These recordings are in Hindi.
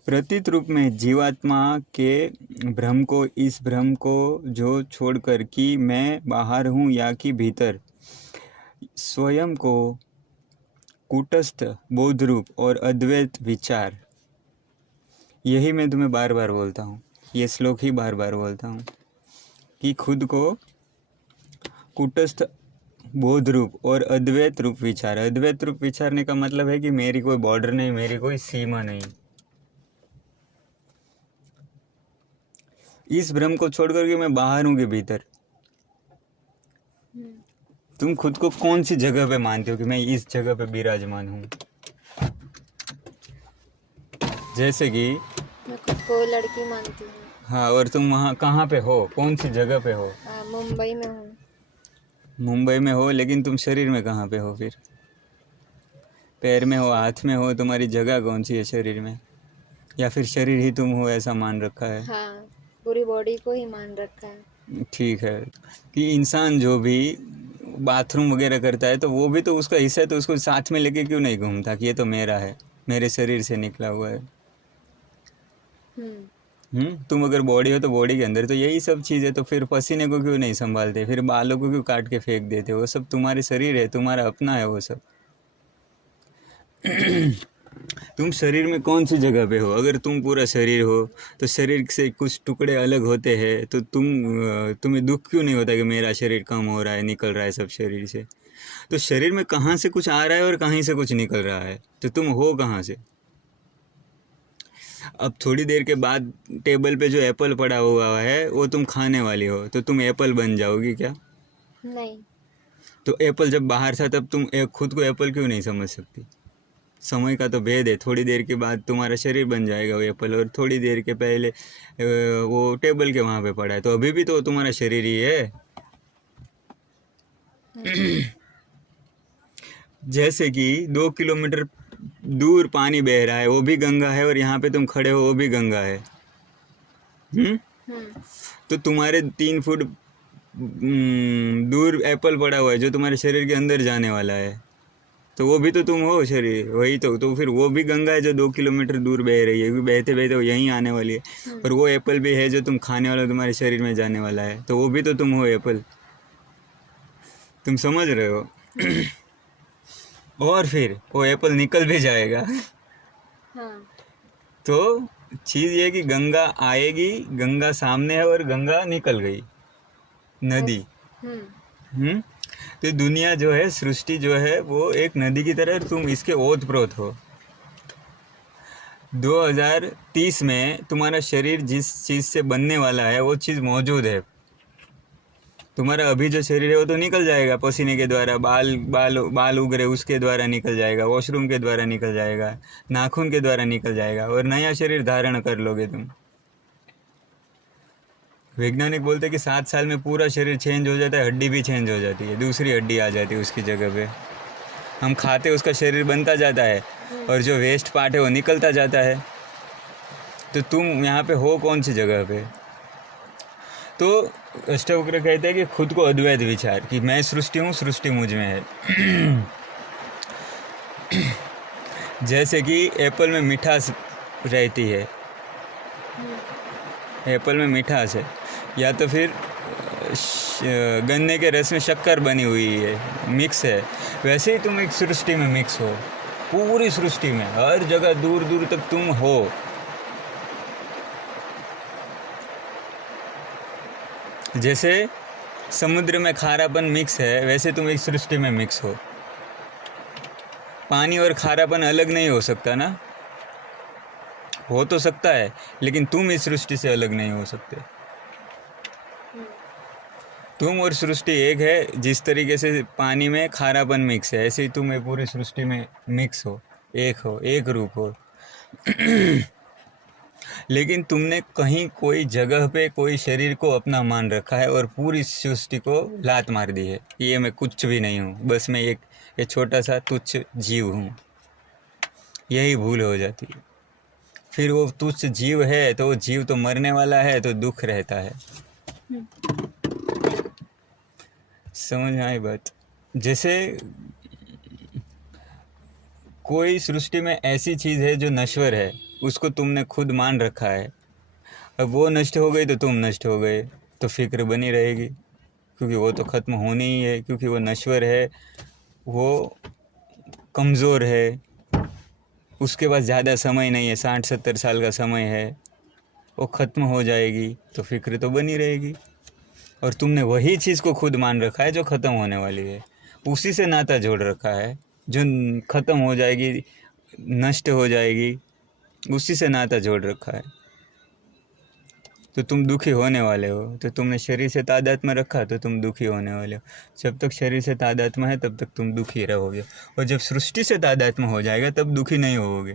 प्रतीत रूप में जीवात्मा के भ्रम को, इस भ्रम को जो छोड़कर कि मैं बाहर हूँ या कि भीतर, स्वयं को कूटस्थ बोध रूप और अद्वैत विचार, यही मैं तुम्हें बार बार बोलता हूँ, ये श्लोक ही बार बार बोलता हूँ कि खुद को कूटस्थ बोध रूप और अद्वैत रूप विचार। अद्वैत रूप विचारने का मतलब है कि मेरी कोई बॉर्डर नहीं, मेरी कोई सीमा नहीं। इस भ्रम को छोड़कर के मैं बाहर हूँ कि भीतर। तुम खुद को कौन सी जगह पे मानते हो कि मैं इस जगह पे विराजमान हूँ? जैसे कि मैं खुद को लड़की मानती हूँ। हाँ, और तुम वहाँ कहाँ पे हो, कौन सी जगह पे हो? मुंबई में हूँ। मुंबई में हो, लेकिन तुम शरीर में कहाँ पे हो? फिर पैर में हो, हाथ में हो, तुम्हारी जगह कौन सी है शरीर में? या फिर शरीर ही तुम हो ऐसा मान रखा है? हाँ, पूरी बॉडी को ही मान रखा है। ठीक है। कि इंसान जो भी बाथरूम वगैरह करता है तो वो भी तो उसका हिस्सा है, तो उसको साथ में लेके क्यों नहीं घूमता कि ये तो मेरा है, मेरे शरीर से निकला हुआ है। तुम अगर बॉडी हो तो बॉडी के अंदर तो यही सब चीज़ है, तो फिर पसीने को क्यों नहीं संभालते, फिर बालों को क्यों काट के फेंक देते? वो सब तुम्हारे शरीर है, तुम्हारा अपना है वो सब। तुम शरीर में कौन सी जगह पे हो? अगर तुम पूरा शरीर हो तो शरीर से कुछ टुकड़े अलग होते हैं, तो तुम्हें दुख क्यों नहीं होता कि मेरा शरीर कम हो रहा है, निकल रहा है सब शरीर से? तो शरीर में कहाँ से कुछ आ रहा है और कहीं से कुछ निकल रहा है, तो तुम हो कहाँ से? अब थोड़ी देर के बाद टेबल पे जो एप्पल पड़ा हुआ है वो तुम खाने वाली हो, तो तुम एप्पल बन जाओगी क्या? नहीं। तो एप्पल जब बाहर था तब तुम खुद को एप्पल क्यों नहीं समझ सकती? समय का तो भेद है, थोड़ी देर के बाद तुम्हारा शरीर बन जाएगा वो एप्पल, और थोड़ी देर के पहले वो टेबल के वहाँ पे पड़ा है, तो अभी भी तो तुम्हारा शरीर ही है। जैसे कि 2 किलोमीटर दूर पानी बह रहा है, वो भी गंगा है, और यहाँ पे तुम खड़े हो वो भी गंगा है। तो तुम्हारे 3 फुट दूर एप्पल पड़ा हुआ है जो तुम्हारे शरीर के अंदर जाने वाला है, तो वो भी तो तुम हो शरीर, वही तो फिर वो भी गंगा है जो 2 किलोमीटर दूर बह रही है, क्योंकि बहते बहते वो यहीं आने वाली है। और वो एप्पल भी है जो तुम खाने वाला, तुम्हारे शरीर में जाने वाला है, तो वो भी तो तुम हो एप्पल। तुम समझ रहे हो? और फिर वो एप्पल निकल भी जाएगा। हाँ। तो चीज़ ये कि गंगा आएगी, गंगा सामने है और गंगा निकल गई, नदी। तो दुनिया जो है, सृष्टि जो है, वो एक नदी की तरह, तुम इसके ओत प्रोत हो। 2030 में तुम्हारा शरीर जिस चीज़ से बनने वाला है वो चीज़ मौजूद है। तुम्हारा अभी जो शरीर है वो तो निकल जाएगा पसीने के द्वारा, बाल उग रहे उसके द्वारा निकल जाएगा, वॉशरूम के द्वारा निकल जाएगा, नाखून के द्वारा निकल जाएगा, और नया शरीर धारण कर लोगे तुम। वैज्ञानिक बोलते हैं कि 7 साल में पूरा शरीर चेंज हो जाता है, हड्डी भी चेंज हो जाती है, दूसरी हड्डी आ जाती है उसकी जगह पे। हम खाते उसका शरीर बनता जाता है, और जो वेस्ट पार्ट है वो निकलता जाता है। तो तुम यहाँ पे हो कौन सी जगह पे? तो अष्टावक्र कहते हैं कि खुद को अद्वैत विचार, कि मैं सृष्टि हूँ, सृष्टि मुझ में है। जैसे कि एप्पल में मिठास रहती है, एप्पल में मिठास है, या तो फिर गन्ने के रस में शक्कर बनी हुई है, मिक्स है, वैसे ही तुम एक सृष्टि में मिक्स हो, पूरी सृष्टि में हर जगह दूर दूर तक तुम हो। जैसे समुद्र में खारापन मिक्स है, वैसे तुम एक सृष्टि में मिक्स हो। पानी और खारापन अलग नहीं हो सकता ना, हो तो सकता है, लेकिन तुम इस सृष्टि से अलग नहीं हो सकते। तुम और सृष्टि एक है। जिस तरीके से पानी में खारापन मिक्स है, ऐसे ही तुम ये पूरी सृष्टि में मिक्स हो, एक रूप हो। लेकिन तुमने कहीं कोई जगह पे कोई शरीर को अपना मान रखा है और पूरी सृष्टि को लात मार दी है, ये मैं कुछ भी नहीं हूँ, बस मैं एक छोटा सा तुच्छ जीव हूँ। यही भूल हो जाती है। फिर वो तुच्छ जीव है तो वो जीव तो मरने वाला है, तो दुख रहता है। समझ में आई बात? जैसे कोई सृष्टि में ऐसी चीज़ है जो नश्वर है, उसको तुमने खुद मान रखा है। अब वो नष्ट हो गई तो तुम नष्ट हो गए, तो फिक्र बनी रहेगी, क्योंकि वो तो ख़त्म होनी ही है, क्योंकि वो नश्वर है, वो कमज़ोर है, उसके पास ज़्यादा समय नहीं है, 60-70 साल का समय है, वो ख़त्म हो जाएगी, तो फिक्र तो बनी रहेगी। और तुमने वही चीज़ को खुद मान रखा है जो ख़त्म होने वाली है, उसी से नाता जोड़ रखा है, जो ख़त्म हो जाएगी, नष्ट हो जाएगी, उसी से नाता जोड़ रखा है। तो तुम दुखी होने वाले हो, तो तुमने शरीर से तादात्म्य रखा तो तुम दुखी होने वाले हो। जब तक शरीर से तादात्म्य है तब तक तुम दुखी रहोगे, और जब सृष्टि से तादात्म्य हो जाएगा तब दुखी नहीं होगे,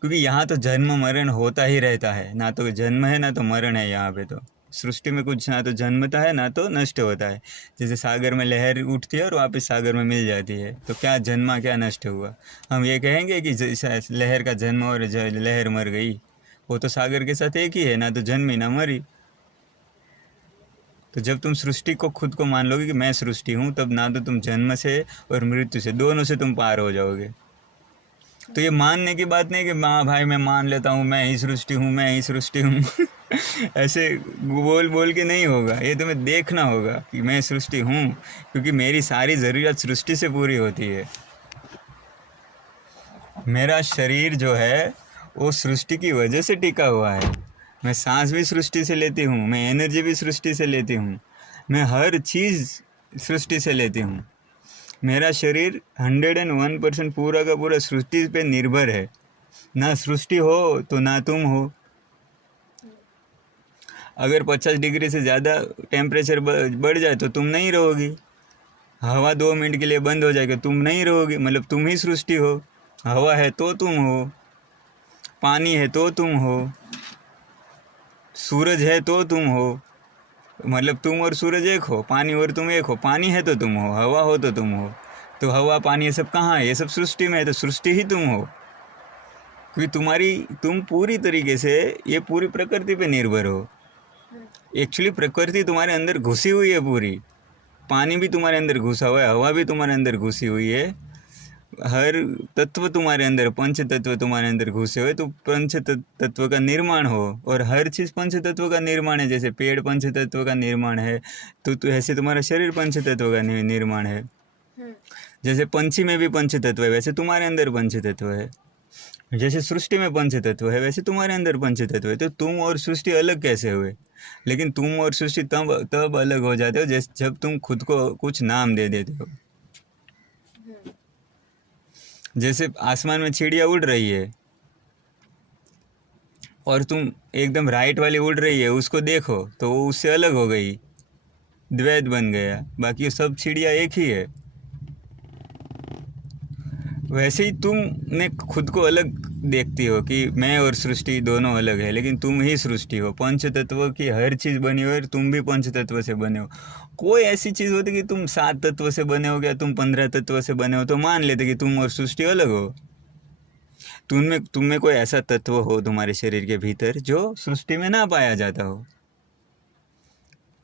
क्योंकि यहाँ तो जन्म मरण होता ही रहता है, ना तो जन्म है ना तो मरण है। यहाँ पे तो सृष्टि में कुछ ना तो जन्मता है ना तो नष्ट होता है। जैसे सागर में लहर उठती है और वापस सागर में मिल जाती है, तो क्या जन्मा क्या नष्ट हुआ? हम ये कहेंगे कि लहर का जन्म और लहर मर गई, वो तो सागर के साथ एक ही है, ना तो जन्मी ना मरी। तो जब तुम सृष्टि को खुद को मान लोगे कि मैं सृष्टि हूँ, तब ना तो तुम जन्म से और मृत्यु से, दोनों से तुम पार हो जाओगे। तो ये मानने की बात नहीं कि माँ भाई मैं मान लेता हूँ, मैं ही सृष्टि हूँ, मैं ही सृष्टि हूँ ऐसे बोल बोल के नहीं होगा, ये तुम्हें देखना होगा कि मैं सृष्टि हूँ, क्योंकि मेरी सारी ज़रूरत सृष्टि से पूरी होती है। मेरा शरीर जो है वो सृष्टि की वजह से टिका हुआ है। मैं सांस भी सृष्टि से लेती हूँ, मैं एनर्जी भी सृष्टि से लेती हूँ, मैं हर चीज़ सृष्टि से लेती हूँ। मेरा शरीर 101% पूरा का पूरा सृष्टि पे निर्भर है। ना सृष्टि हो तो ना तुम हो। अगर 50 डिग्री से ज़्यादा टेम्परेचर बढ़ जाए तो तुम नहीं रहोगी। हवा 2 मिनट के लिए बंद हो जाएगी, तुम नहीं रहोगी, मतलब तुम ही सृष्टि हो। हवा है तो तुम हो, पानी है तो तुम हो, सूरज है तो तुम हो, मतलब तुम और सूरज एक हो, पानी और तुम एक हो। पानी है तो तुम हो, हवा हो तो तुम हो। तो हवा पानी ये सब कहाँ है? ये सब सृष्टि में है, तो सृष्टि ही तुम हो, क्योंकि तुम पूरी तरीके से ये पूरी प्रकृति पे निर्भर हो। एक्चुअली प्रकृति तुम्हारे अंदर घुसी हुई है पूरी। पानी भी तुम्हारे अंदर घुसा हुआ है, हवा भी तुम्हारे अंदर घुसी हुई है, हर तत्व तुम्हारे अंदर, पंच तत्व तुम्हारे अंदर घुसे हुए। तो पंच तत्व का निर्माण हो, और हर चीज़ पंच तत्व का निर्माण है। जैसे पेड़ पंच तत्व का निर्माण है, तो ऐसे तुम्हारा शरीर पंच तत्व का निर्माण है। जैसे पंछी में भी पंच तत्व है, वैसे तुम्हारे अंदर पंच तत्व है। जैसे सृष्टि में पंच तत्व है, वैसे तुम्हारे अंदर पंच तत्व है। तो तुम और सृष्टि अलग कैसे हुए? लेकिन तुम और सृष्टि तब अलग हो जाते हो जब तुम खुद को कुछ नाम दे देते हो। जैसे आसमान में चिड़िया उड़ रही है और तुम एकदम राइट वाली उड़ रही है, उसको देखो तो वो उससे अलग हो गई, द्वैत बन गया, बाकी सब चिड़िया एक ही है। वैसे ही तुमने खुद को अलग देखती हो कि मैं और सृष्टि दोनों अलग है, लेकिन तुम ही सृष्टि हो। पंच तत्व की हर चीज़ बनी हो और तुम भी पंच तत्व से बने हो। कोई ऐसी चीज़ होती कि तुम 7 तत्व से बने हो, या तुम 15 तत्व से बने हो, तो मान लेते कि तुम और सृष्टि अलग हो। तुम में कोई ऐसा तत्व हो तुम्हारे शरीर के भीतर जो सृष्टि में ना पाया जाता हो,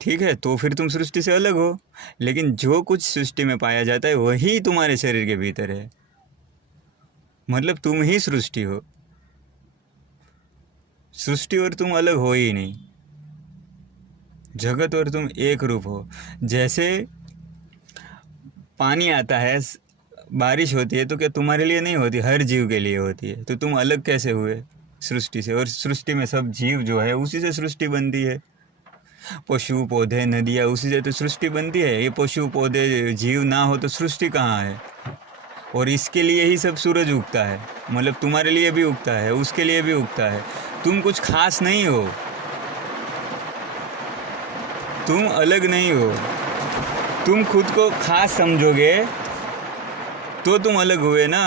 ठीक है, तो फिर तुम सृष्टि से अलग हो। लेकिन जो कुछ सृष्टि में पाया जाता है वही तुम्हारे शरीर के भीतर है, मतलब तुम ही सृष्टि हो। सृष्टि और तुम अलग हो ही नहीं, जगत और तुम एक रूप हो। जैसे पानी आता है, बारिश होती है, तो क्या तुम्हारे लिए नहीं होती? हर जीव के लिए होती है। तो तुम अलग कैसे हुए सृष्टि से? और सृष्टि में सब जीव जो है उसी से सृष्टि बनती है। पशु पौधे नदियाँ, उसी से तो सृष्टि बनती है। ये पशु पौधे जीव ना हो तो सृष्टि कहाँ है? और इसके लिए ही सब सूरज उगता है, मतलब तुम्हारे लिए भी उगता है, उसके लिए भी उगता है। तुम कुछ खास नहीं हो, तुम अलग नहीं हो। तुम खुद को खास समझोगे तो तुम अलग हुए ना,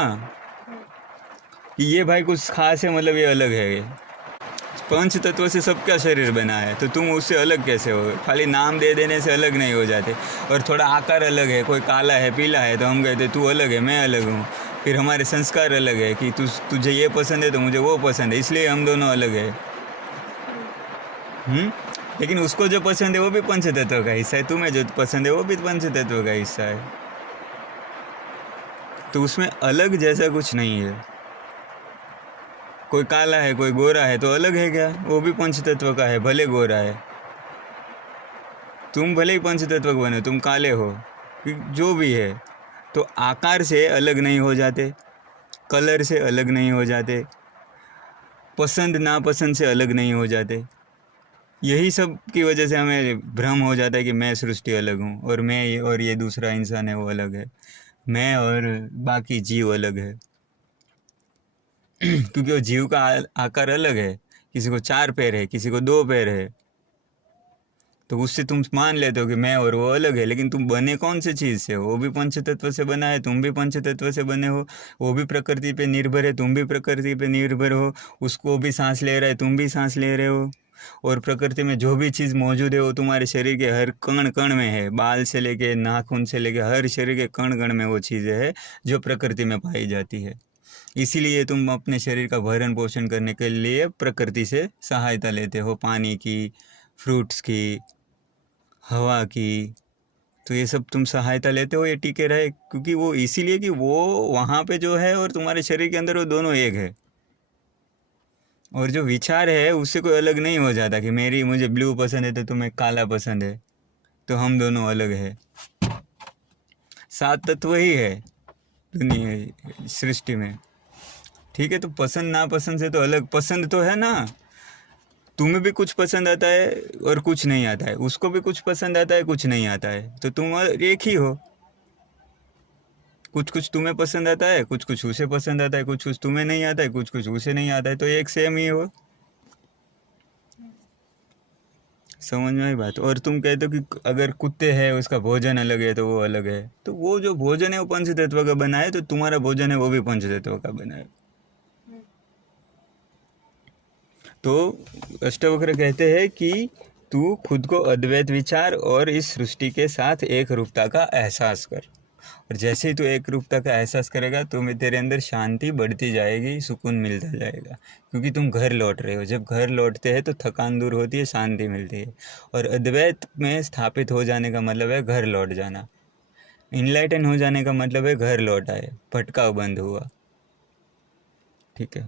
कि ये भाई कुछ खास है मतलब ये अलग है। पंच तत्व से सबका शरीर बना है, तो तुम उससे अलग कैसे हो? खाली नाम दे देने से अलग नहीं हो जाते। और थोड़ा आकार अलग है, कोई काला है पीला है तो हम कहते तू अलग है मैं अलग हूँ। फिर हमारे संस्कार अलग है कि तुझे ये पसंद है तो मुझे वो पसंद है, इसलिए हम दोनों अलग है। लेकिन उसको जो पसंद है वो भी पंच तत्व का हिस्सा है, तुम्हें जो पसंद है वो भी पंच तत्व का हिस्सा है। तो उसमें अलग जैसा कुछ नहीं है। कोई काला है कोई गोरा है तो अलग है क्या? वो भी पंच तत्व का है, भले गोरा है। तुम भले ही पंच तत्व बने, तुम काले हो, जो भी है, तो आकार से अलग नहीं हो जाते, कलर से अलग नहीं हो जाते, पसंद नापसंद से अलग नहीं हो जाते। यही सब की वजह से हमें भ्रम हो जाता है कि मैं सृष्टि अलग हूँ और मैं और ये दूसरा इंसान है वो अलग है, मैं और बाकी जीव अलग है। क्योंकि वो जीव का आकार अलग है, किसी को 4 पैर है, किसी को 2 पैर है, तो उससे तुम मान लेते हो कि मैं और वो अलग है। लेकिन तुम बने कौन से चीज़ से हो? वो भी पंच तत्व से बना है, तुम भी पंच तत्व से बने हो। वो भी प्रकृति पे निर्भर है, तुम भी प्रकृति पे निर्भर हो। उसको भी सांस ले रहा है, तुम भी सांस ले रहे हो। और प्रकृति में जो भी चीज़ मौजूद है वो तुम्हारे शरीर के हर कण कण में है, बाल से लेके नाखून से लेके हर शरीर के कण कण में वो चीज़ें है जो प्रकृति में पाई जाती है। इसीलिए तुम अपने शरीर का भरण पोषण करने के लिए प्रकृति से सहायता लेते हो, पानी की, फ्रूट्स की, हवा की। तो ये सब तुम सहायता लेते हो ये टिके रहे, क्योंकि वो इसीलिए कि वो वहाँ पे जो है और तुम्हारे शरीर के अंदर वो दोनों एक है। और जो विचार है उससे कोई अलग नहीं हो जाता कि मुझे ब्लू पसंद है तो तुम्हें काला पसंद है, तो हम दोनों अलग है। 7 तत्व ही है दुनिया सृष्टि में, ठीक है? तो पसंद नापसंद से तो अलग, पसंद तो है ना, तुम्हें भी कुछ पसंद आता है और कुछ नहीं आता है, उसको भी कुछ पसंद आता है कुछ नहीं आता है, तो तुम एक ही हो। कुछ कुछ तुम्हें पसंद आता है, कुछ कुछ उसे पसंद आता है, कुछ कुछ तुम्हें नहीं आता है, कुछ कुछ उसे नहीं आता है, तो एक सेम ही हो। समझ में आई बात? और तुम कहते हो कि अगर कुत्ते हैं उसका भोजन अलग है तो वो अलग है, तो वो जो भोजन है वो पंच तत्व का बना है, तो तुम्हारा भोजन है वो भी पंच तत्व का बना है। तो अष्टवक्र कहते हैं कि तू खुद को अद्वैत विचार और इस सृष्टि के साथ एक रूपता का एहसास कर। और जैसे ही तू एक रूपता का एहसास करेगा तो तेरे अंदर शांति बढ़ती जाएगी, सुकून मिलता जाएगा, क्योंकि तुम घर लौट रहे हो। जब घर लौटते हैं तो थकान दूर होती है, शांति मिलती है। और अद्वैत में स्थापित हो जाने का मतलब है घर लौट जाना। इनलाइटन हो जाने का मतलब है घर लौट आए, भटकाव बंद हुआ। ठीक है।